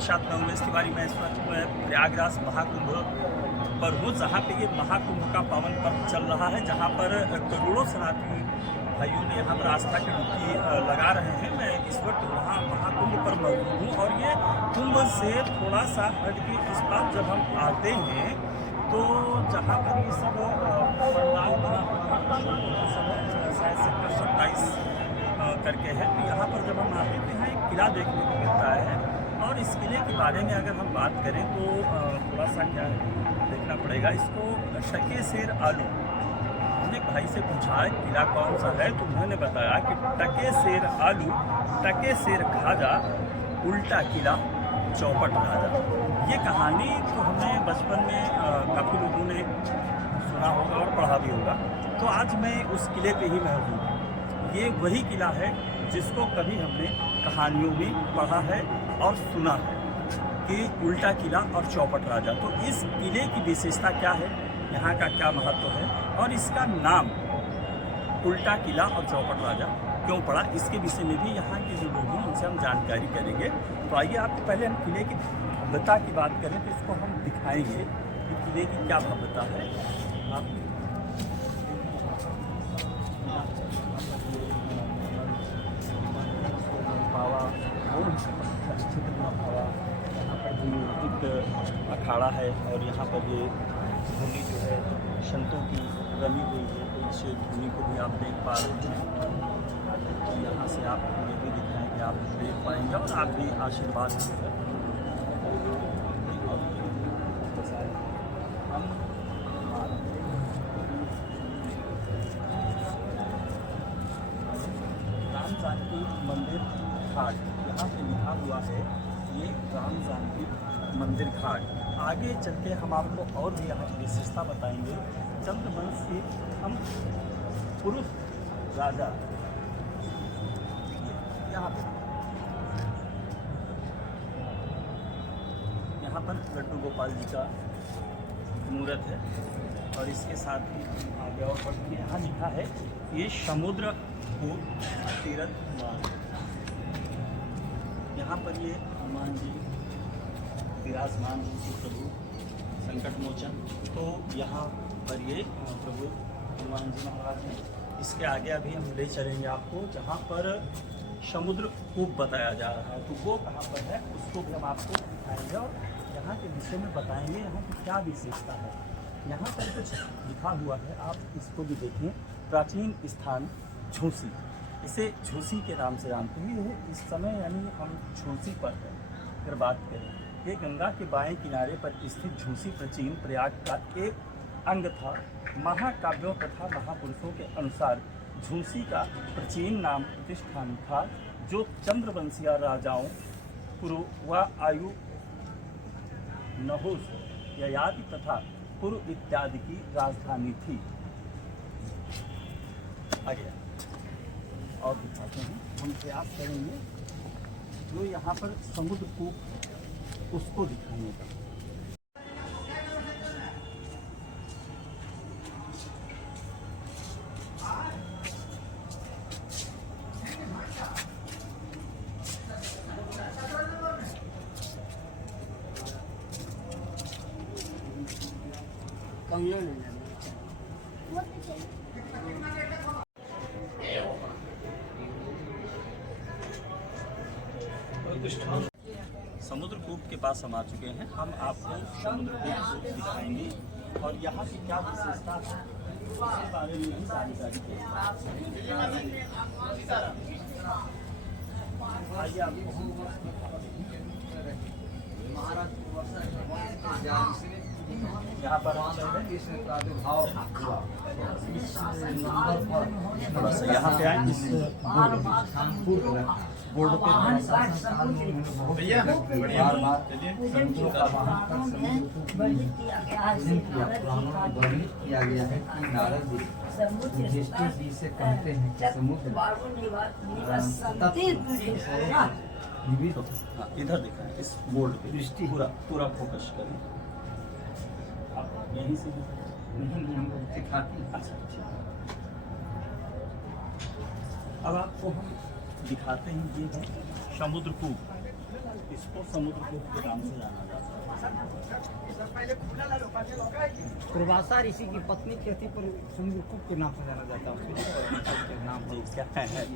आपके साथ मैं उमेश तिवारी। मैं इस वक्त प्रयागराज महाकुंभ पर हूँ, जहाँ पे ये महाकुंभ का पावन पर्व चल रहा है, जहाँ पर करोड़ों सनातनी भाइयों ने यहाँ पर आस्था की डुबकी लगा रहे हैं। मैं इस वक्त वहाँ महाकुंभ पर मौजूद हूँ और ये कुंभ से थोड़ा सा हट के इस बार जब हम आते हैं तो जहाँ पर ये सब पंडाल बना हुआ शायद सेक्टर 27 करके है, तो यहाँ पर जब हम आते हैं तो यहाँ एक किला देखने को मिलता है। और इस किले के बारे में अगर हम बात करें तो थोड़ा सा क्या देखना पड़ेगा इसको। टके शेर आलू, हमने एक भाई से पूछा है किला कौन सा है, तो उन्होंने बताया कि टके शेर आलू, टके शेर खाजा, उल्टा किला, चौपट राजा। ये कहानी तो हमने बचपन में काफ़ी लोगों ने सुना होगा और पढ़ा भी होगा। तो आज मैं उस किले पे ही मौजूद हूँ। ये वही किला है जिसको कभी हमने कहानियों में पढ़ा है और सुना है कि उल्टा किला और चौपट राजा। तो इस किले की विशेषता क्या है, यहाँ का क्या महत्व है और इसका नाम उल्टा किला और चौपट राजा क्यों पड़ा, इसके विषय में भी यहाँ के जो लोग हैं उनसे हम जानकारी करेंगे। तो आइए आपको पहले हम किले की भव्यता की बात करें तो इसको हम दिखाएंगे कि किले की क्या भव्यता है। आप यहाँ पर भी एक अखाड़ा है और यहाँ पर ये धुनी जो है संतों की रमी हुई है, तो इस धुनी को भी आप देख पा रहे हैं। यहाँ से आप ये भी दिखाएंगे, आप देख पाएंगे और आप भी आशीर्वाद जो है राम जानकी मंदिर घाट, यहाँ पे लिखा हुआ है ये राम जानकी मंदिर घाट। आगे चल के हम आपको और भी यहाँ की विशेषता बताएंगे। चंद्रवंश के हम पुरुष राजा यहाँ पर लड्डू गोपाल जी का मूर्त है और इसके साथ ही आगे और पढ़ते यहाँ लिखा है ये समुद्र तीर्थ मार्ग। यहाँ पर ये हनुमान जी विराजमान हैं, प्रभु संकट मोचन। तो यहाँ पर ये प्रभु हनुमान जी महाराज हैं। इसके आगे अभी हम ले चलेंगे आपको जहाँ पर समुद्र कूप बताया जा रहा है, तो वो कहाँ पर है उसको भी हम आपको दिखाएंगे और यहाँ के विषय में बताएंगे यहाँ की क्या विशेषता है। यहाँ पर कुछ लिखा हुआ है, आप इसको भी देखें। प्राचीन स्थान झूसी, इसे झूसी के नाम से जानते हैं। इस समय यानी हम झूसी पर है। अगर बात करें, ये गंगा के बाएं किनारे पर स्थित झूसी प्राचीन प्रयाग का एक अंग था। महाकाव्यों तथा महापुरुषों के अनुसार झूसी का प्राचीन नाम प्रतिष्ठान था, जो चंद्रवंशीय राजाओं पुरु आयु नहुस ययाति तथा पुरु इत्यादि की राजधानी थी। आगे और दिखाते हैं, हम प्रयास करेंगे जो यहाँ पर समुद्र कूप उसको दिखाने का। समुद्र कूप के पास हम आ चुके हैं। हम आपको समुद्र कूप को दिखाएंगे और यहाँ की क्या विशेषता है उसके बारे में भी जानकारी देंगे। आइए आपको यहाँ पर प्रादुर्भाव हुआ, थोड़ा सा यहाँ पे आए इस बोर्ड पे किया गया है कि नारद जी से कहते हैं कि समुद्र इधर दिखाएं, इस बोर्ड पे दृष्टि पूरा फोकस करें। आप यहीं से नहीं हम दिखाती। अच्छा, अब आपको हम दिखाते हैं ये है समुद्र कूप। इसको समुद्रकूप के नाम से जाना जाता है। पूर्वासा ऋषि की पत्नी कहती पर समुद्रकूप के नाम से जाना जाता है। उसके नाम जी,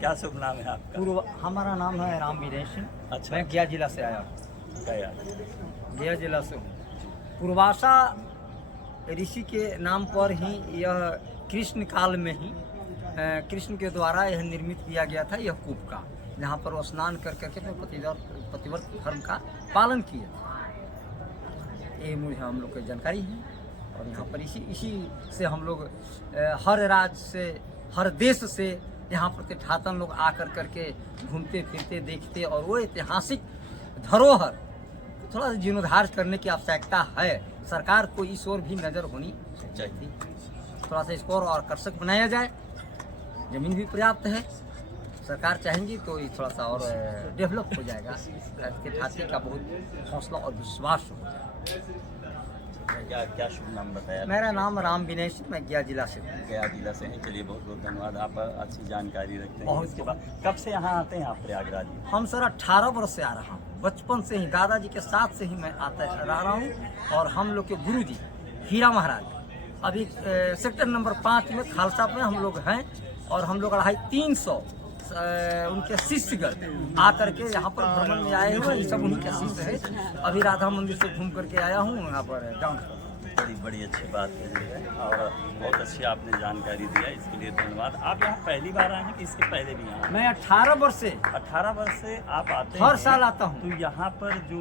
क्या शुभ नाम है आपका? पूर्व हमारा नाम है राम विनय सिंह। अच्छा। मैं गया जिला से आया हूँ। गया। गया जिला से हूँ। पूर्वासा ऋषि के नाम पर ही यह कृष्ण काल में ही कृष्ण के द्वारा यह निर्मित किया गया था, यह कूप का, जहाँ पर वो स्नान कर करके पतिव्रत धर्म का पालन किए। ये मुझे हम लोग की जानकारी है। और यहाँ पर इसी से हम लोग हर राज्य से, हर देश से यहाँ पर तीर्थाटन लोग आकर करके घूमते फिरते देखते, और वो ऐतिहासिक धरोहर थोड़ा सा जीर्णोद्धार करने की आवश्यकता है। सरकार को इस ओर भी नज़र होनी चाहिए। थोड़ा सा इसको और आकर्षक बनाया जाए। जमीन भी पर्याप्त है, सरकार चाहेंगी तो ये थोड़ा सा और डेवलप हो जाएगा। तीर्थयात्री का बहुत हौसला और विश्वास हो जाएगा। क्या शुभ नाम बताया? मेरा नाम राम विनय सिंह, मैं गया जिला से हूँ। गया जिला से हैं। चलिए, बहुत बहुत धन्यवाद, आप अच्छी जानकारी रखते हैं। बहुत। इसके बाद कब से यहाँ आते हैं आप प्रयागराज में? हम सर 18 वर्ष से आ रहा हूँ। बचपन से ही दादाजी के साथ से ही मैं आता रह रहा हूँ। और हम लोग के गुरुजी हीरा महाराज अभी सेक्टर नंबर 5 में खालसा में हम लोग हैं। और हम लोग 250-300 उनके शिष्यगण आकर के यहाँ पर भ्रमण में आए हुए, ये सब उन्हीं के शिष्य है। अभी राधा मंदिर से घूम करके आया हूँ यहाँ पर गाँव। बड़ी अच्छी बात है और बहुत अच्छी आपने जानकारी दिया, इसके लिए धन्यवाद। आप यहाँ पहली बार आए हैं कि इसके पहले भी यहाँ? मैं 18 वर्ष से 18 वर्ष से आप आते हैं? हर साल आता हूँ। तो यहाँ पर जो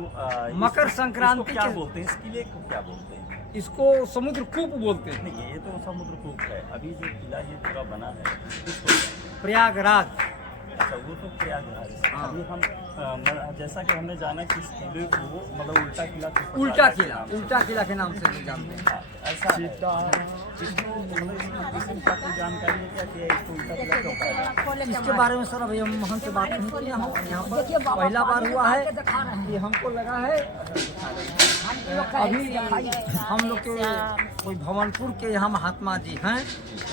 मकर संक्रांति क्या के- बोलते हैं इसके लिए, को क्या बोलते हैं? इसको समुद्रकूप बोलते हैं। नहीं, ये तो समुद्रकूप है। अभी जो किला ये पूरा बना है इसको, प्रयागराज। अच्छा, वो तो प्रयागराज है। हाँ। अभी हम जैसा कि हमने जाना कि इस किले को मतलब उल्टा किला उल्टा किला के नाम से भी जानते हैं। ऐसा है। इसको मतलब इसकी कोई जानकारी है क्या कि इसको उल्टा किला क्यों कहा जाता है? इसके बारे में सर अभी हम हमसे बात नहीं किया हूँ। यहाँ पर पहला बार हुआ है कि हमको लगा है। अभी हम लोग के कोई भवनपुर के यहाँ महात्मा जी हैं,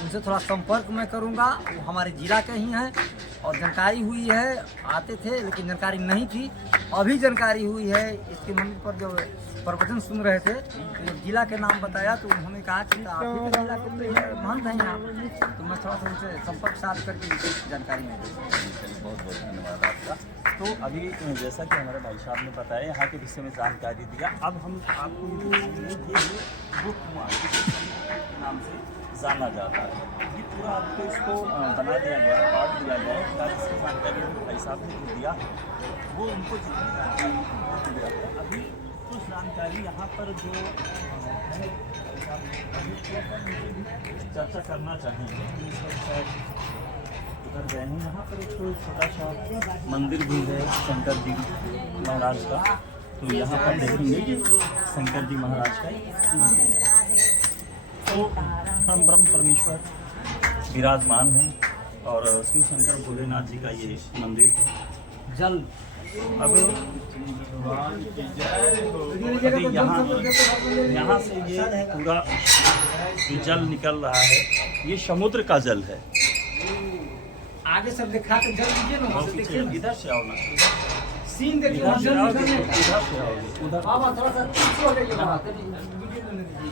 उनसे थोड़ा संपर्क मैं करूँगा। वो हमारे जिला के ही हैं और जानकारी हुई है। आते थे लेकिन जानकारी नहीं थी, अभी जानकारी हुई है। इसके मंदिर पर जो प्रवचन सुन रहे थे तो जब जिला के नाम बताया तो उन्होंने कहा कि आप भी तो जिला के महंत हैं यहाँ। तो मैं थोड़ा सा उनसे संपर्क साध करके जानकारी में दी। बहुत बहुत धन्यवाद आपका। तो अभी जैसा कि हमारे भाई साहब ने बताया, यहाँ के विषय में जानकारी दिया। अब हम आपको के नाम से जाना जाता है। ये पूरा आपको इसको बना दिया गया, पार्ट दिया गया है। जिसकी जानकारी भाई साहब ने दिया वो उनको जितनी जानकारी दिया है। अभी कुछ जानकारी यहाँ पर जो है चर्चा करना चाहेंगे। उधर गए हैं, यहाँ पर एक छोटा सा मंदिर भी है शंकर जी महाराज का। तो यहाँ पर देखेंगे कि शंकर जी महाराज का मंदिर है। तो हम ब्रह्म परमेश्वर विराजमान हैं और शिव शंकर भोलेनाथ जी का ये मंदिर है। जल अब अभी यहाँ से ये पूरा जो जल निकल रहा है, ये समुद्र का जल है। आगे सब दिखा के जल दीजिए ना, वहाँ से देखिए ना। इधर से आओ ना, सीन देखिए, इधर से जल आओ, निकलने का। इधर से आओ, उधर हाँ, थोड़ा सा पीछे हो जाइए वहाँ, तभी वीडियो में दीजिए।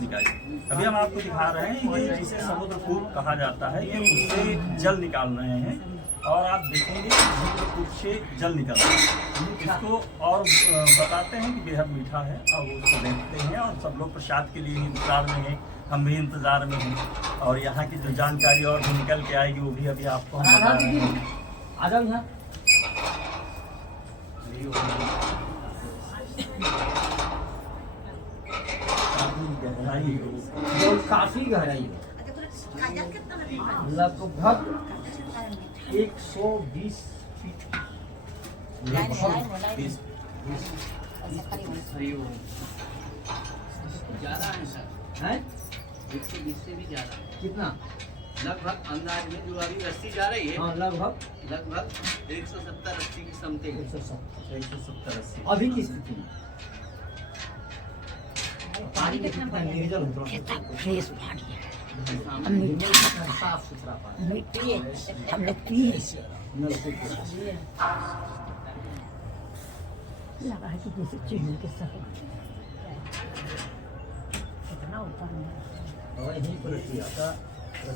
निकालिए। अभी हम आपको दिखा रहे हैं ये जिसे समुद्रकूप कहा जाता है, ये उससे जल निकाल रहे हैं और आप देखेंगे समुद्रकूप से जल निकल रहा है। इसको और बताते हैं कि बेहद मीठा है और वो उसको देखते हैं और सब लोग प्रसाद के लिए इंतजार में हैं, हम भी इंतजार में हैं। और यहाँ की जो जानकारी और भी निकल के आएगी वो भी अभी आपको हम बता रहे हैं। आ जाओ यहाँ। काफी गहराई है, लगभग 120 फीट। ज़्यादा है सर, है 120 से भी ज़्यादा। कितना? लगभग अंदाज में जो अभी रस्सी जा रही है, हाँ, लगभग 170-80 की समथिंग। 170-80 अभी की स्थिति में पानी कितना निर्जल हो, फ्रेश पानी है। साफ सुथरा पानी मिट्टी हम लोग पिए नलकूप लगा है कि जैसे चिड़ियों के साथ कितना ऊपर में और यहीं पर किया था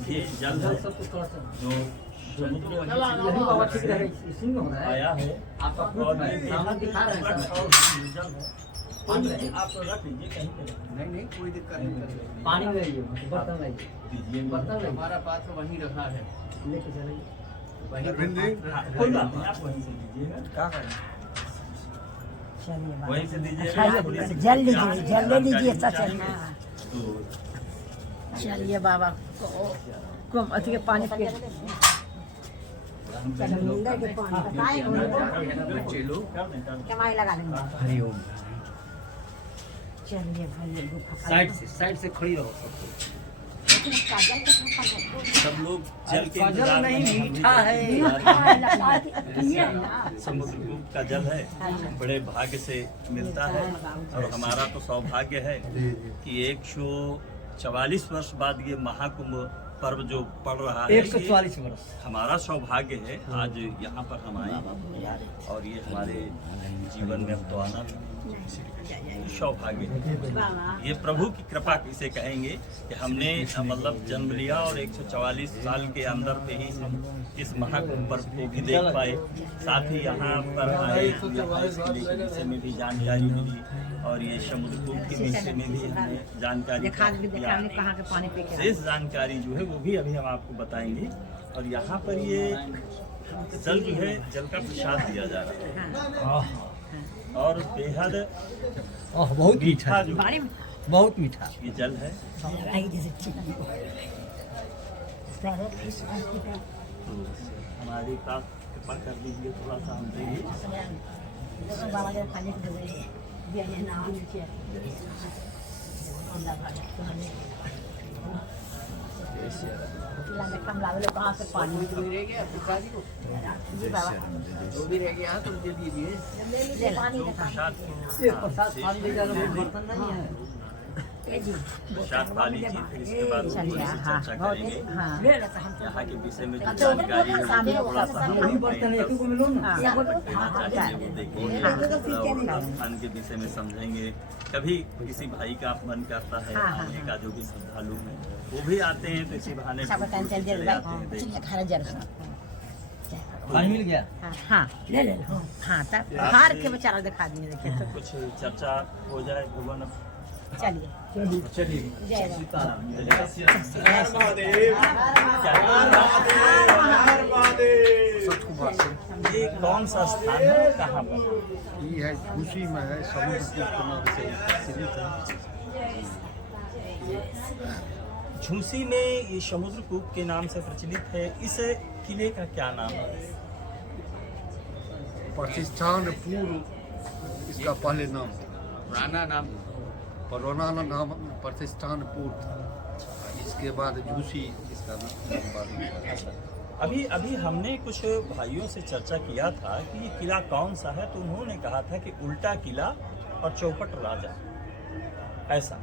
ये जल है सब कुछ कर सकते जो समुद्र यही बाबा ठीक रह इसी में हो रहा है आया है आपका और खुद सामान दिखा रहे हैं सब और जल है पानी में आप रख लीजिए कहीं पे नहीं कोई दिक्कत नहीं। पानी में रहिए बर्तन लाइए दीजिए बर्तन लाइए हमारा पात्र वहीं रखा है, लेके चलिए वहीं हाँ, कोई बात नहीं आप वहीं से दीजिएगा क्या करें चलिए बाबा। वहीं से दीजिएगा खाइए, पुलिस जल लीजिए, जांच जल ले लीजिए, जानकारी सच है। चाहेंगे, तो चलिए बाबा को अथी के पानी पी समुंदर के पानी बताए बच्चे लोग कमाई लगा लेंगे। हरिओम चलिए भाई गुफा साइड से खड़ी रहो सब लोग जल के काजल इंतजार नहीं में मीठा है समुद्र का जल है बड़े भाग्य से मिलता है और हमारा तो सौभाग्य है कि 144 वर्ष बाद ये महाकुंभ पर्व जो पड़ रहा है 144 वर्ष हमारा सौभाग्य है आज यहाँ पर हम आए और ये हमारे जीवन में अब तो आना सौभाग्य है। ये प्रभु की कृपा इसे कहेंगे कि हमने मतलब जन्म लिया और 144 साल के अंदर पे ही हम इस महाकुंभ पर्व को भी देख पाए। साथ ही यहाँ पर आए यहाँ इस किले के विषय में भी जानकारी मिली और ये समुद्र कूप के विषय में भी हमें जानकारी प्राप्त किया। कहाँ के पानी पी के शेष जानकारी जो है वो भी अभी हम आपको बताएंगे। और यहाँ पर ये जल जो है जल का प्रसाद दिया जा रहा है और बेहद बहुत मीठा जो पानी में बहुत मीठा ये जल है आई जैसे चिड़िया तो हमारे पास कृपा कर दीजिए थोड़ा सा हम देंगे। बाबा जब पानी को डुबे दिया ये ना नीचे अंदर भाग किला में कम लावे लो कहाँ से पानी रह गया पिताजी को जी बाबा जो भी रह गया तो दे दीजिए। ले पानी जो का प्रसाद एक प्रसाद पानी दे जाओ बर्तन नहीं है जी प्रसाद पा लीजिए फिर इसके बाद हम चलिए थोड़ी सी हाँ चर्चा बहुत करेंगे हाँ ले लेते हम यहाँ के विषय में जो जानकारी है वो थोड़ा सा हम वही बर्तन एक को मिलो ना देना चाहिए वो देखेंगे स्थान के विषय में समझेंगे। कभी किसी भाई का मन करता है आने का जो भी श्रद्धालु है वो भी आते हैं तो इसी बहाने सब टाइम चल चले दे आते हैं देखने। खाना जरूर पानी मिल गया हाँ ले ले हाँ तब हार के बेचारा दिखा दिए देखिए तो कुछ चर्चा हो जाए भुवन चलिए चलिए जय राम। ये कौन सा स्थान है कहाँ पर ये है खुशी में है समुद्र के नाम से प्रचलित है। झूसी में ये समुद्र कूप के नाम से प्रचलित है। इस किले का क्या नाम है? प्रतिष्ठान पूर्व इसका पहले नाम था। पुराना नाम पुराना नाम प्रतिष्ठान पूर्व था। इसके बाद झूसी इसका नाम बाद में। अभी अभी हमने कुछ भाइयों से चर्चा किया था कि ये किला कौन सा है तो उन्होंने कहा था कि उल्टा किला और चौपट राजा। ऐसा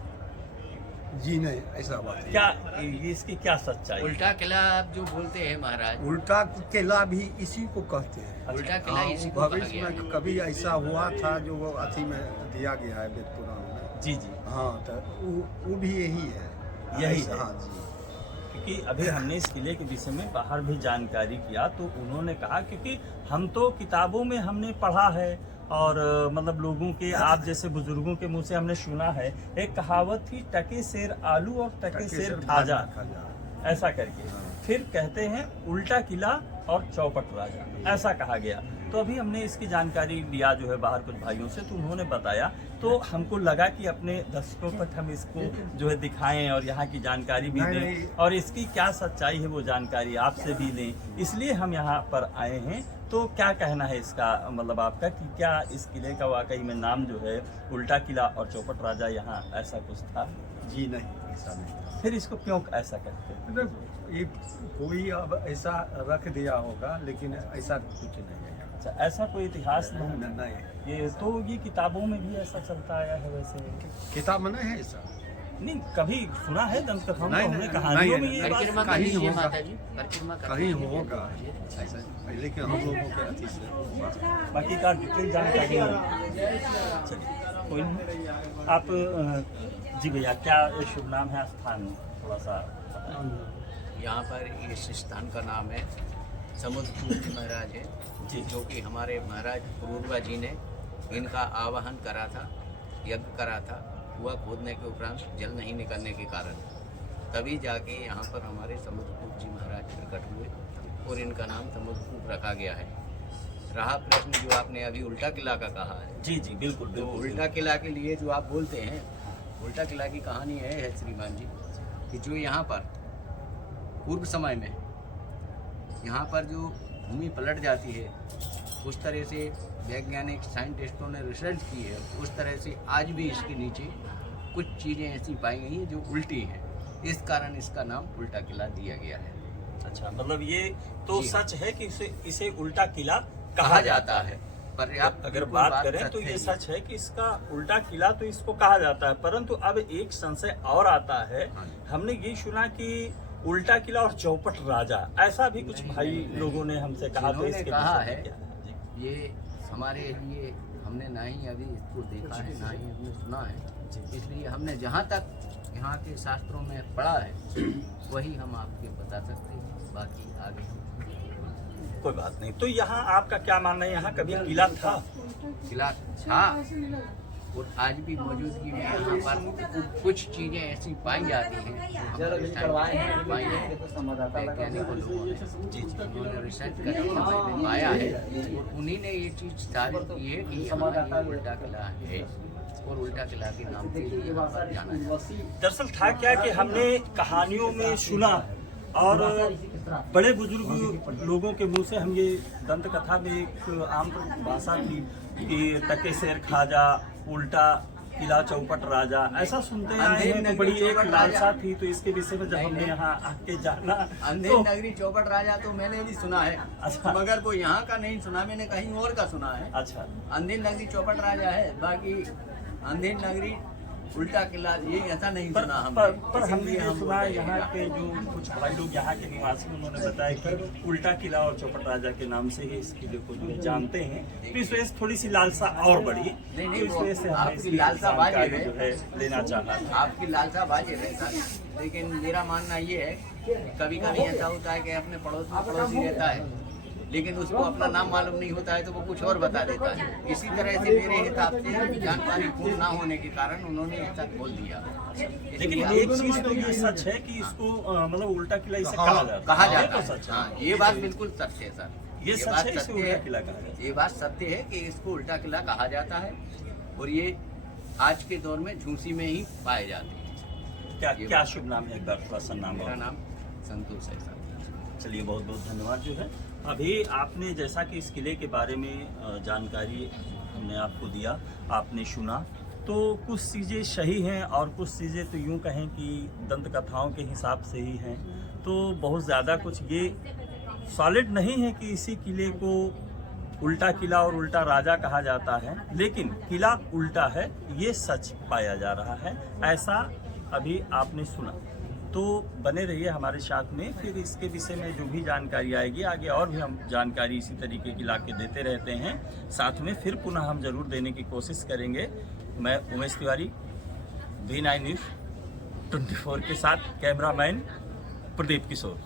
जी नहीं ऐसा बात नहीं। क्या ये इसकी क्या सच्चाई है? उल्टा किला आप जो बोलते हैं महाराज, उल्टा किला भी इसी को कहते हैं। उल्टा किला हाँ, इसी को कहा भविष्य गया। में कभी ऐसा हुआ था जो वो अथी में दिया गया है वेद पुराण में। जी जी हाँ तो वो भी यही है। यही ऐसा, है। हाँ जी। क्योंकि अभी हमने इस किले के विषय में बाहर भी जानकारी किया तो उन्होंने कहा क्योंकि हम तो किताबों में हमने पढ़ा है और मतलब लोगों के आप जैसे बुजुर्गों के मुंह से हमने सुना है एक कहावत थी टके शेर आलू और टके शेर खाजा ऐसा करके फिर कहते हैं उल्टा किला और चौपट राजा ऐसा कहा गया। तो अभी हमने इसकी जानकारी लिया जो है बाहर कुछ भाइयों से तो उन्होंने बताया तो हमको लगा कि अपने दर्शकों पर हम इसको जो है दिखाएं और यहाँ की जानकारी भी दें और इसकी क्या सच्चाई है वो जानकारी आपसे भी लें, इसलिए हम यहाँ पर आए हैं। तो क्या कहना है इसका मतलब आपका कि क्या इस किले का वाकई में नाम जो है उल्टा किला और चौपट राजा यहाँ ऐसा कुछ था? जी नहीं ऐसा नहीं था। फिर इसको क्यों ऐसा करते हैं? ये कोई अब ऐसा रख दिया होगा लेकिन ऐसा कुछ नहीं है। अच्छा ऐसा कोई इतिहास नहीं है? नहीं ये तो ये किताबों में भी ऐसा चलता आया है वैसे किताब में नहीं है ऐसा। नहीं कभी सुना है दंत कथाओं नहीं, को, हमने नहीं, कहानियों में नहीं, ये बात परिक्रमा सुनी। कर कहीं लीजिए होगा। माता जी, परिक्रमा कर कहीं लीजिए। होगा ऐसा, लेकिन हम लोगों के अति से बाकी का डिटेल जानकारी चलिए, कोई नहीं। आप जी भैया क्या शुभ नाम है स्थान थोड़ा सा बताएं। यहाँ पर इस स्थान का नाम है समुद्रपुर जी महाराज है जी। जो कि हमारे महाराज पूर्वा जी ने इनका आवाहन करा था, यज्ञ करा था, कुआं खोदने के उपरांत जल नहीं निकलने के कारण, तभी जाके यहाँ पर हमारे समुद्रपुर जी महाराज प्रकट हुए और इनका नाम समुद्रपुर रखा गया है। रहा प्रश्न जो आपने अभी उल्टा किला का कहा है, जी जी बिल्कुल तो बिल्कुल उल्टा किला के लिए जो आप बोलते हैं, उल्टा किला की कहानी है श्रीमान जी कि जो यहाँ पर पूर्व समय में यहाँ पर जो भूमि पलट जाती है, उस तरह से वैज्ञानिक साइंटिस्टों ने रिसर्च की है, उस तरह से आज भी इसके नीचे कुछ चीज़ें ऐसी पाई गई हैं जो उल्टी हैं, इस कारण इसका नाम उल्टा किला दिया गया है। अच्छा मतलब ये तो जी। सच है कि इसे उल्टा किला कहा जाता है, पर्याप्त अगर बिल्कुल बात करें तो सत्य ये है। सच है कि इसका उल्टा किला तो इसको कहा जाता है, परंतु अब एक संशय और आता है। हाँ। हमने ये सुना कि उल्टा किला और चौपट राजा, ऐसा भी कुछ भाई लोगों ने हमसे कहा, तो जिन्होंने इसके कहा विषय है में क्या है? जी। ये हमारे लिए हमने ना ही अभी इसको देखा है, ना ही हमने सुना है, इसलिए हमने जहाँ तक यहाँ के शास्त्रों में पढ़ा है वही हम आपके बता सकते हैं, बाकी आगे हम कोई बात नहीं। तो यहाँ आपका क्या मानना है, यहाँ कभी किला था? किला था और आज भी मौजूदगी में यहाँ पर कुछ चीज़ें ऐसी पाई जाती हैं जो हमारे साइंटिस्ट ने पाई हैं, वैज्ञानिकों लोगों ने जी उन्होंने रिसर्च करके पाया है और उन्हीं ने ये चीज़ साबित की है कि हमारा ये उल्टा किला है और उल्टा किला के नाम से ही यहाँ पर जाना जाता है। दरअसल था क्या कि हमने कहानियों में सुना और बड़े बुजुर्ग लोगों के मुंह से हम ये दंत कथा में एक आम भाषा थी कि टके शेर खाजा, उल्टा किला चौपट राजा, ऐसा सुनते आए हैं, तो बड़ी एक लालसा थी। तो इसके विषय में जब हमने यहाँ आके जाना अंधेर तो नगरी चौपट राजा तो मैंने भी सुना है, अच्छा। मगर कोई यहाँ का नहीं सुना, मैंने कहीं और का सुना है। अच्छा अंधेर नगरी चौपट राजा है, बाकी अंधेर नगरी उल्टा किला ये ऐसा नहीं पर, सुना पर हमने इसीलिए ये हम सुना बोलते हैं। यहाँ के जो कुछ भाई लोग यहाँ के निवासी, उन्होंने बताया कि उल्टा किला और चौपट राजा के नाम से ही इस किले को जो है जानते हैं, तो इस वजह से थोड़ी सी लालसा और बढ़ी। नहीं, तो इस वजह से हमें आपकी इसकी लालसा वाजिब जानकारी है। जो है लेना चाहा। आपकी लालसा वाजिब है सर, लेकिन मेरा मानना ये है कभी कभी ऐसा होता है कि अपने पड़ोस में पड़ोसी रहता है लेकिन उसको अपना नाम मालूम नहीं होता है तो वो कुछ और बता देता है। इसी तरह से मेरे हिसाब से जानकारी पूर्ण ना होने के कारण उन्होंने ऐसा बोल दिया। लेकिन एक चीज तो ये सच है कि इसको मतलब उल्टा किला इसे कहा जाता है। कहा ये जाता तो है, सच है। हाँ, ये बात बिल्कुल सत्य है सर, ये सच बात है, इसे सत्य उल्टा है। किला कहा जाता है। ये बात सत्य है कि इसको उल्टा किला कहा जाता है और ये आज के दौर में झूसी में ही पाए जाते हैं। क्या क्या शुभ नाम है, एक बार थोड़ा सा नाम मेरा और- नाम संतोष है सर। चलिए बहुत बहुत धन्यवाद। जो है अभी आपने जैसा कि इस किले के बारे में जानकारी हमने आपको दिया, आपने सुना, तो कुछ चीज़ें सही हैं और कुछ चीज़ें तो यूँ कहें कि दंत कथाओं के हिसाब से ही हैं। तो बहुत ज़्यादा कुछ ये सॉलिड नहीं है कि इसी किले को उल्टा किला और उल्टा राजा कहा जाता है, लेकिन किला उल्टा है ये सच पाया जा रहा है, ऐसा अभी आपने सुना। तो बने रहिए हमारे साथ में, फिर इसके विषय में जो भी जानकारी आएगी आगे और भी हम जानकारी इसी तरीके की लाके देते रहते हैं। साथ में फिर पुनः हम जरूर देने की कोशिश करेंगे। मैं उमेश तिवारी, V9 न्यूज़ 24 के साथ कैमरामैन प्रदीप किशोर।